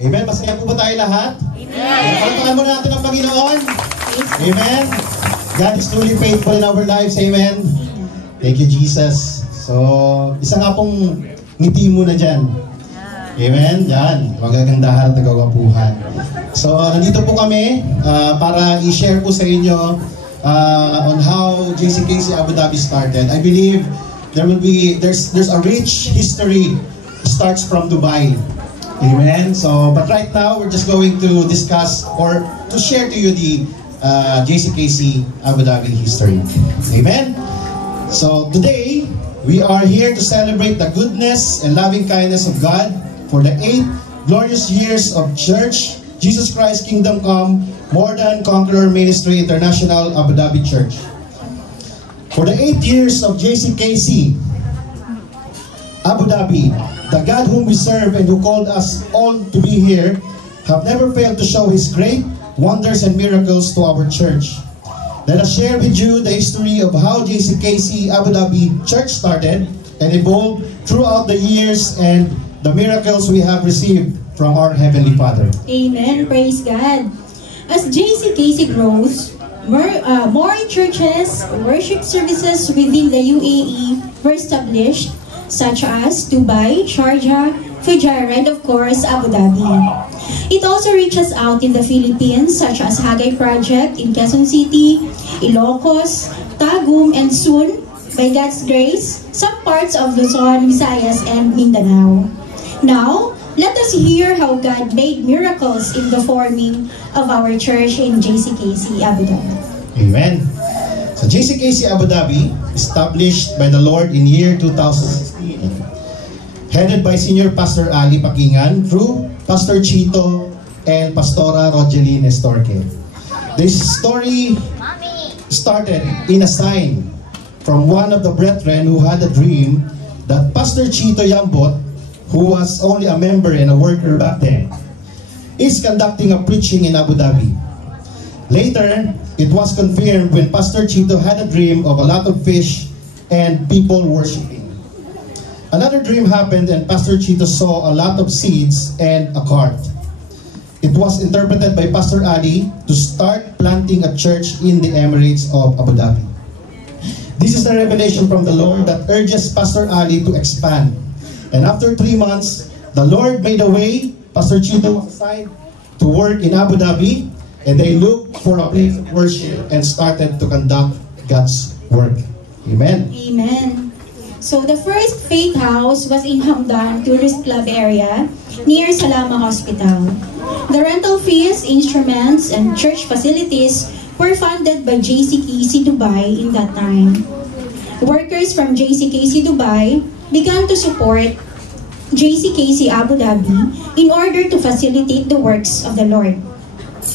Amen. Masaya po ba tayo lahat? Amen. Palakpakan muna natin ang Panginoon. Amen. God is truly faithful in our lives. Amen. Thank you, Jesus. So, isa nga pong ngiti mo na dyan. Amen. Yan. Magagandahan at nagawapuhan. So, nandito po kami para i-share po sa inyo on how JCKC Abu Dhabi started. I believe there's a rich history starts from Dubai. Amen. So, but right now we're just going to discuss or to share to you the JCKC Abu Dhabi history. Amen. So today we are here to celebrate the goodness and loving kindness of God for the 8 glorious years of Church Jesus Christ Kingdom Come More Than Conqueror Ministry International Abu Dhabi Church. For the 8 years of JCKC Abu Dhabi, the God whom we serve and who called us all to be here have never failed to show His great wonders and miracles to our church. Let us share with you the history of how JCKC Abu Dhabi Church started and evolved throughout the years and the miracles we have received from our Heavenly Father. Amen. Praise God. As JCKC grows, more churches, worship services within the UAE were established, such as Dubai, Sharjah, Fujairah, and of course, Abu Dhabi. It also reaches out in the Philippines, such as Hagay Project in Quezon City, Ilocos, Tagum, and soon, by God's grace, some parts of Luzon, Visayas, and Mindanao. Now, let us hear how God made miracles in the forming of our church in JCKC Abu Dhabi. Amen. So JCKC Abu Dhabi, established by the Lord in year 2016, headed by Senior Pastor Ali Pakingan through Pastor Chito and Pastora Rogeline Estorque. This story started in a sign from one of the brethren who had a dream that Pastor Chito Yambot, who was only a member and a worker back then, is conducting a preaching in Abu Dhabi. Later, it was confirmed when Pastor Chito had a dream of a lot of fish and people worshiping. Another dream happened and Pastor Chito saw a lot of seeds and a cart. It was interpreted by Pastor Ali to start planting a church in the Emirates of Abu Dhabi. This is a revelation from the Lord that urges Pastor Ali to expand. And after 3 months, the Lord made a way. Pastor Chito was assigned to work in Abu Dhabi, and they looked for a place of worship and started to conduct God's work. Amen. Amen. So the first faith house was in Hamdan Tourist Club area near Salama Hospital. The rental fees, instruments, and church facilities were funded by JCKC Dubai in that time. Workers from JCKC Dubai began to support JCKC Abu Dhabi in order to facilitate the works of the Lord.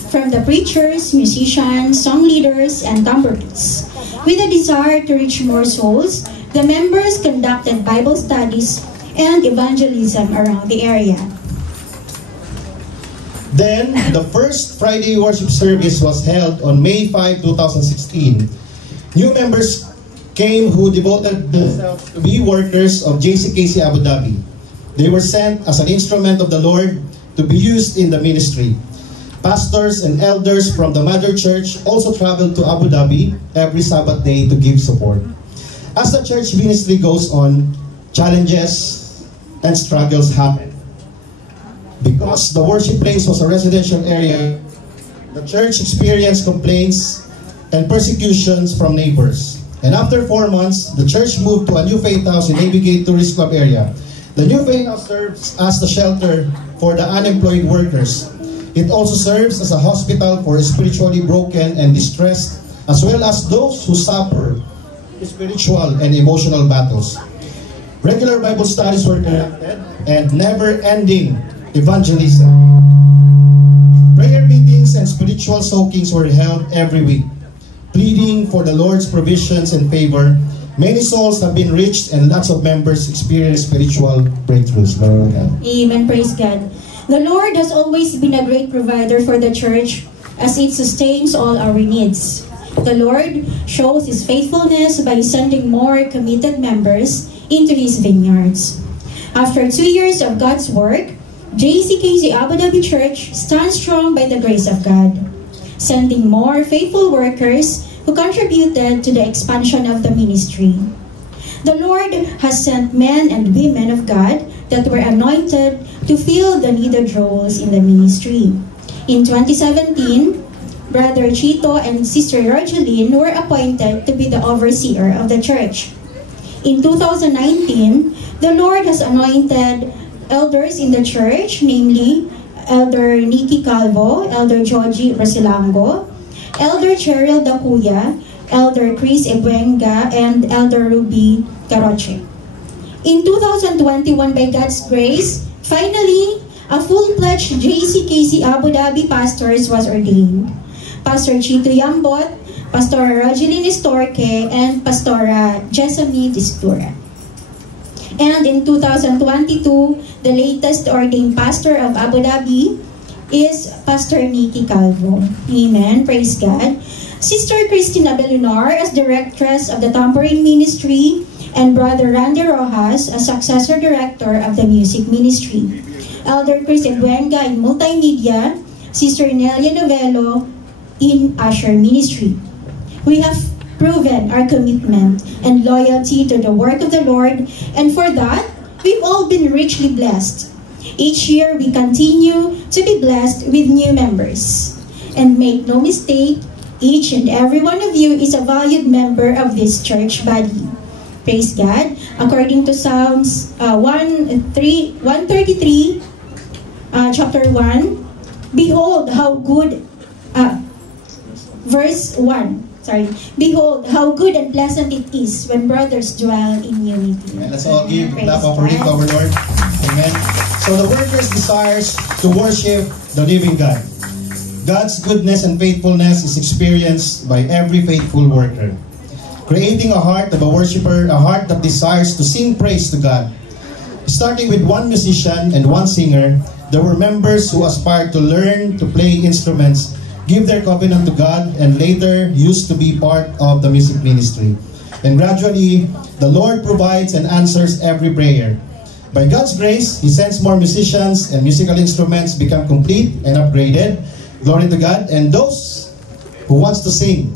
From the preachers, musicians, song leaders, and tambourists. With a desire to reach more souls, the members conducted Bible studies and evangelism around the area. Then, the first Friday worship service was held on May 5, 2016. New members came who devoted themselves to be workers of JCKC Abu Dhabi. They were sent as an instrument of the Lord to be used in the ministry. Pastors and elders from the mother church also traveled to Abu Dhabi every Sabbath day to give support. As the church ministry goes on, challenges and struggles happen. Because the worship place was a residential area, the church experienced complaints and persecutions from neighbors. And after 4 months, the church moved to a new faith house in Navigate Tourist Club area. The new faith house serves as the shelter for the unemployed workers. It also serves as a hospital for spiritually broken and distressed, as well as those who suffer spiritual and emotional battles. Regular Bible studies were conducted and never-ending evangelism. Prayer meetings and spiritual soakings were held every week, pleading for the Lord's provisions and favor. Many souls have been reached and lots of members experience spiritual breakthroughs. Amen. Praise God. The Lord has always been a great provider for the church as it sustains all our needs. The Lord shows His faithfulness by sending more committed members into His vineyards. After 2 years of God's work, JCKC Abu Dhabi Church stands strong by the grace of God, sending more faithful workers who contributed to the expansion of the ministry. The Lord has sent men and women of God that were anointed to fill the needed roles in the ministry. In 2017, Brother Chito and Sister Rogeline were appointed to be the overseer of the church. In 2019, the Lord has anointed elders in the church, namely Elder Nikki Calvo, Elder Georgie Rosilango, Elder Cheryl Dacuya, Elder Chris Ebuenga, and Elder Ruby Caroche. In 2021, by God's grace, finally, a full-fledged JCKC Abu Dhabi pastors was ordained. Pastor Chito Yambot, Pastor Rogeline Estorque, and Pastora Jessamine Distura. And in 2022, the latest ordained pastor of Abu Dhabi is Pastor Nikki Calvo. Amen. Praise God. Sister Christina Belunar as Directress of the Tambourine Ministry, and Brother Randy Rojas as Successor Director of the Music Ministry. Elder Chris Ebuenga in Multimedia, Sister Nelia Novello in Usher Ministry. We have proven our commitment and loyalty to the work of the Lord, and for that, we've all been richly blessed. Each year, we continue to be blessed with new members. And make no mistake, each and every one of you is a valued member of this church body. Praise God. According to Psalms 133, chapter 1, behold how good, verse 1, behold how good and pleasant it is when brothers dwell in unity. And let's all give a clap of praise to our Lord. Amen. So the workers desires to worship the living God. God's goodness and faithfulness is experienced by every faithful worker, creating a heart of a worshiper, a heart that desires to sing praise to God. Starting with one musician and one singer, there were members who aspired to learn to play instruments, give their covenant to God, and later used to be part of the music ministry. And gradually, the Lord provides and answers every prayer. By God's grace, He sends more musicians, and musical instruments become complete and upgraded. Glory to God. And those who wants to sing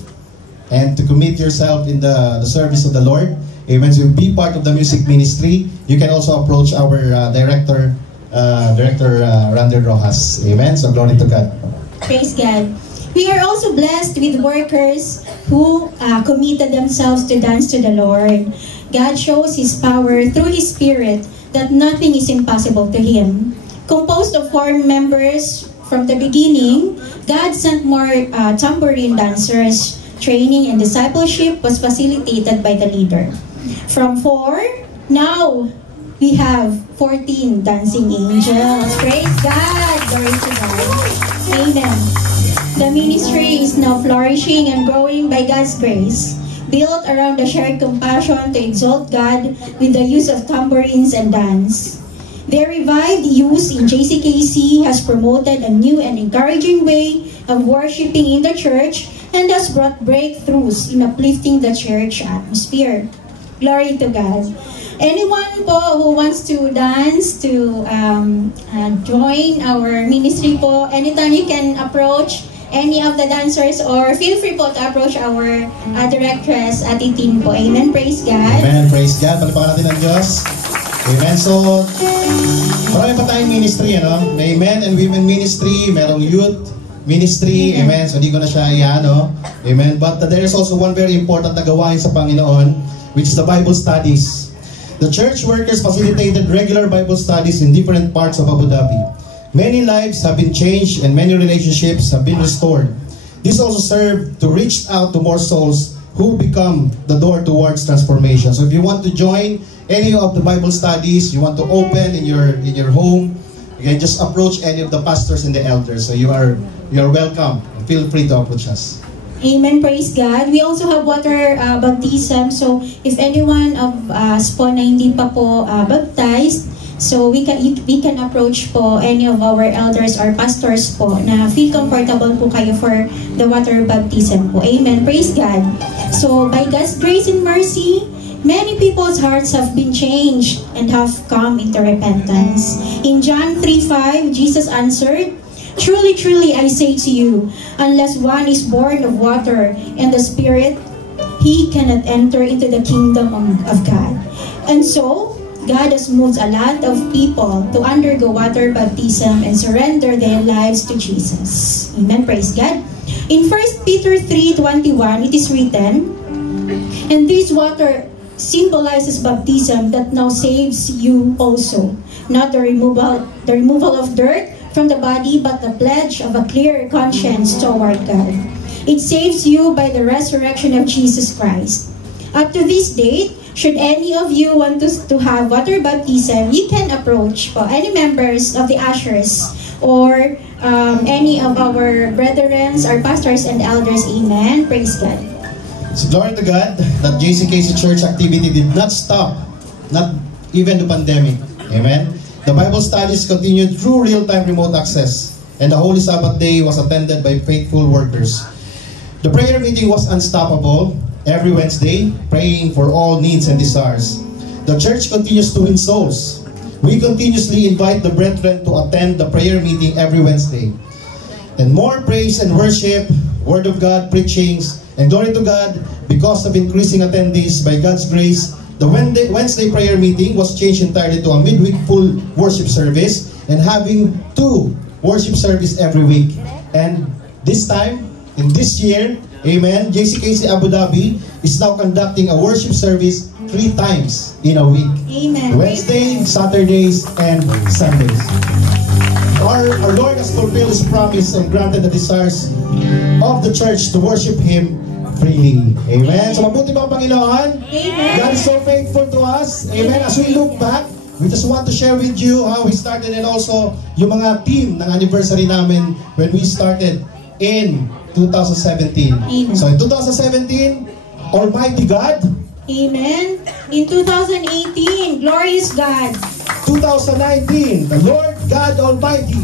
and to commit yourself in the service of the Lord, amen, to be part of the music ministry, you can also approach our Director Randy Rojas. Amen. So glory to God. Praise God. We are also blessed with workers who committed themselves to dance to the Lord. God shows His power through His Spirit that nothing is impossible to Him. Composed of 4 members from the beginning, God sent more tambourine dancers. Training and discipleship was facilitated by the leader. From 4, now we have 14 dancing angels. Praise God! Glory to God. Amen. The ministry is now flourishing and growing by God's grace, built around the shared compassion to exalt God with the use of tambourines and dance. Their revived use in JCKC has promoted a new and encouraging way of worshiping in the church and has brought breakthroughs in uplifting the church atmosphere. Glory to God. Anyone po who wants to dance, to join our ministry po, anytime you can approach any of the dancers, or feel free po to approach our directress at Itin po. Amen. Praise God. Amen. Praise God. Palapakan natin ang Diyos. Amen. So, marami pa tayong ministry, ano? May men and women ministry, merong youth ministry. Amen. So, di ko na siya iano. Amen. But there is also one very important na gawain sa Panginoon, which is the Bible studies. The church workers facilitated regular Bible studies in different parts of Abu Dhabi. Many lives have been changed and many relationships have been restored. This also served to reach out to more souls who become the door towards transformation. So if you want to join any of the Bible studies, you want to open in your home, you can just approach any of the pastors and the elders. So you are welcome. Feel free to approach us. Amen. Praise God. We also have water baptism. So if anyone of us po na hindi pa po baptized, so we can approach po any of our elders or pastors po na feel comfortable po kayo for the water baptism po. Amen. Praise God. So by God's grace and mercy, Many people's hearts have been changed and have come into repentance. In John 3:5, Jesus answered, "Truly, truly, I say to you, unless one is born of water and the Spirit, he cannot enter into the kingdom of God." And so, God has moved a lot of people to undergo water baptism and surrender their lives to Jesus. Amen. Praise God. In 1 Peter 3:21, it is written, "And this water symbolizes baptism that now saves you also, not the removal of dirt from the body, but the pledge of a clear conscience toward God. It saves you by the resurrection of Jesus Christ. Up to this date, should any of you want to have water baptism, you can approach any members of the ushers or any of our brethren, our pastors and elders. Amen. Praise God. So glory to God that JCKC Church activity did not stop, not even the pandemic. Amen. The Bible studies continued through real-time remote access, and the Holy Sabbath day was attended by faithful workers. The prayer meeting was unstoppable every Wednesday, praying for all needs and desires. The church continues to win souls. We continuously invite the brethren to attend the prayer meeting every Wednesday. And more praise and worship, Word of God preachings, and glory to God, because of increasing attendees by God's grace, the Wednesday prayer meeting was changed entirely to a midweek full worship service and having 2 worship service every week. And this time, in this year, amen, JCKC Abu Dhabi is now conducting a worship service 3 times in a week. Amen. Wednesday, Saturdays, and Sundays. Our Lord has fulfilled His promise and granted the desires of the church to worship Him freely. Amen. So mabuti ba ang Panginoon? Amen. God is so faithful to us. Amen. As we look back, we just want to share with you how we started and also yung mga team ng anniversary namin when we started in 2017. Amen. So in 2017, Almighty God. Amen. In 2018, glorious God. 2019, the Lord God Almighty.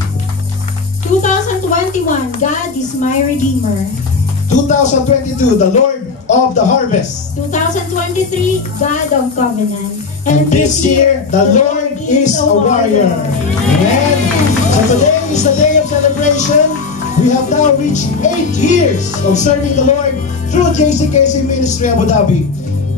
2021, God is my Redeemer. 2022, the Lord of the harvest. 2023, God of covenant. And this year, the Lord is a warrior. Amen. So today is the day of celebration. We have now reached 8 years of serving the Lord through JCKC Ministry Abu Dhabi.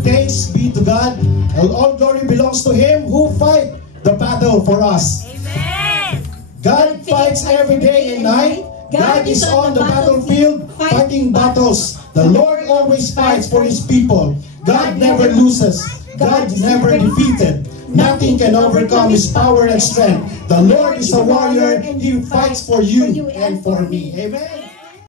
Thanks be to God, and all glory belongs to Him who fight the battle for us. Amen. God fights every day and night. God is on the battlefield fighting battles. The Lord always fights for His people. God never loses. God is never defeated. Nothing can overcome His power and strength. The Lord is a warrior and He fights for you and for me. Amen.